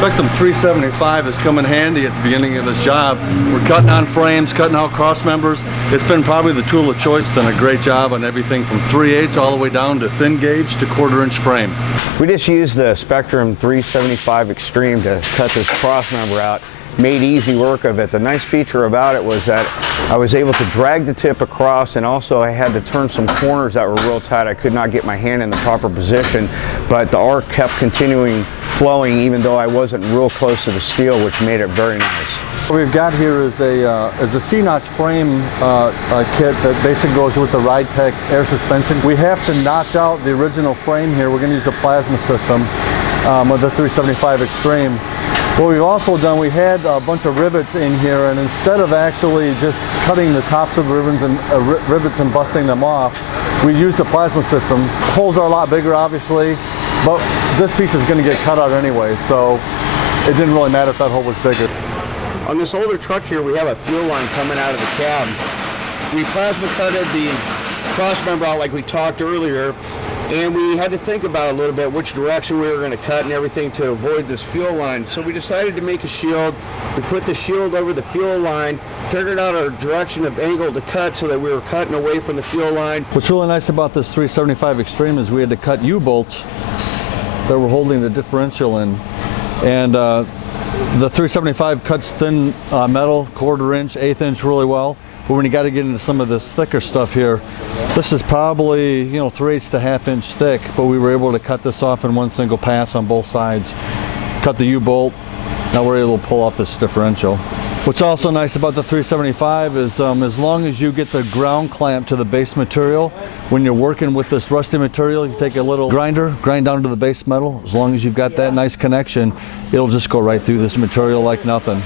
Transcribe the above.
Spectrum 375 has come in handy at the beginning of this job. We're cutting on frames, cutting out cross members. It's been probably the tool of choice, done a great job on everything from 3/8 all the way down to thin gauge to 1/4 inch frame. We just used the Spectrum 375 X-TREME to cut this cross member out. Made easy work of it. The nice feature about it was that I was able to drag the tip across, and also I had to turn some corners that were real tight. I could not get my hand in the proper position, but the arc kept continuing flowing even though I wasn't real close to the steel, which made it very nice. What we've got here is a C-notch frame kit that basically goes with the RideTech air suspension. We have to notch out the original frame here. We're going to use a plasma system with the 375 X-TREME. What we've also done, we had a bunch of rivets in here, and instead of actually just cutting the tops of the rivets and busting them off, we used the plasma system. Holes are a lot bigger, obviously, but this piece is going to get cut out anyway, so it didn't really matter if that hole was bigger. On this older truck here, we have a fuel line coming out of the cab. We plasma cutted the cross member out like we talked earlier, and we had to think about a little bit which direction we were going to cut and everything to avoid this fuel line. So we decided to make a shield. We put the shield over the fuel line, figured out our direction of angle to cut so that we were cutting away from the fuel line. What's really nice about this 375 X-TREME is we had to cut U-bolts that were holding the differential in. And the 375 cuts thin metal, 1/4 inch, 1/8 inch really well. But when you got to get into some of this thicker stuff here, this is probably 3/8 to 1/2 inch thick, but we were able to cut this off in one single pass on both sides. Cut the U-bolt, now we're able to pull off this differential. What's also nice about the 375 is as long as you get the ground clamp to the base material, when you're working with this rusty material, you take a little grinder, grind down to the base metal. As long as you've got that nice connection, it'll just go right through this material like nothing.